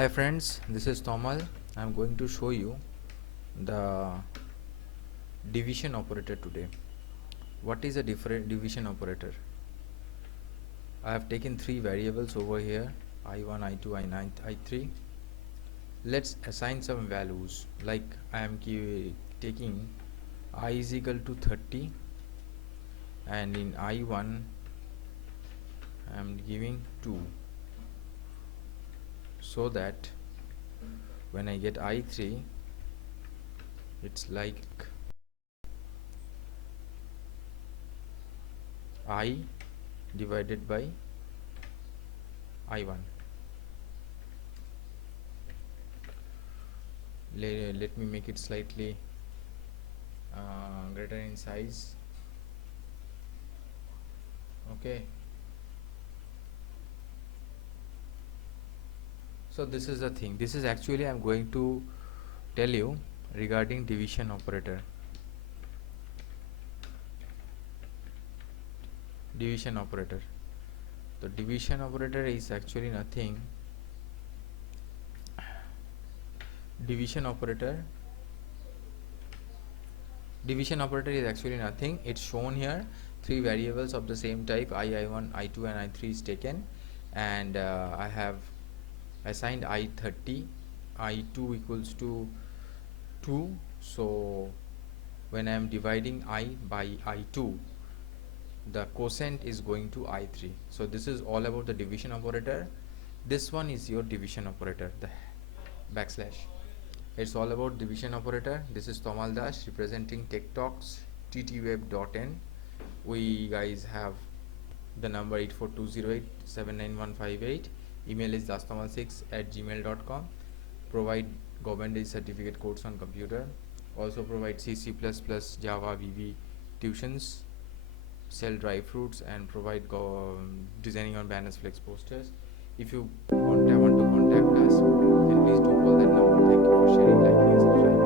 Hi friends, this is Tomal. I am going to show you the division operator today. What is a different division operator? I have taken three variables over here, I1, I2, I9, I3. Let's assign some values, like I am taking I is equal to 30, and in I1 I am giving 2, so that when I get I3 it's like I divided by I1. Let me make it slightly greater in size. Okay, so this is the thing. This is actually I'm going to tell you regarding division operator. Division operator. The division operator is actually nothing. Division operator. Division operator is actually nothing. It's shown here. Three variables of the same type, I1, I2 and I3 is taken, and I have assigned I30, I2 equals to 2. So when I am dividing I by I2, the quotient is going to I3. So this is all about the division operator. This one is your division operator, the backslash. It's all about division operator. This is Tomal Das representing Tech Talks ttweb.in. We guys have the number 84208799158. Email is dastomal6@gmail.com. Provide government certificate course on computer. Also provide C++, Java, VB tuitions. Sell dry fruits and provide designing on banners, flex posters. If you want to contact us, then please do call that number. Thank you for sharing, liking and subscribing.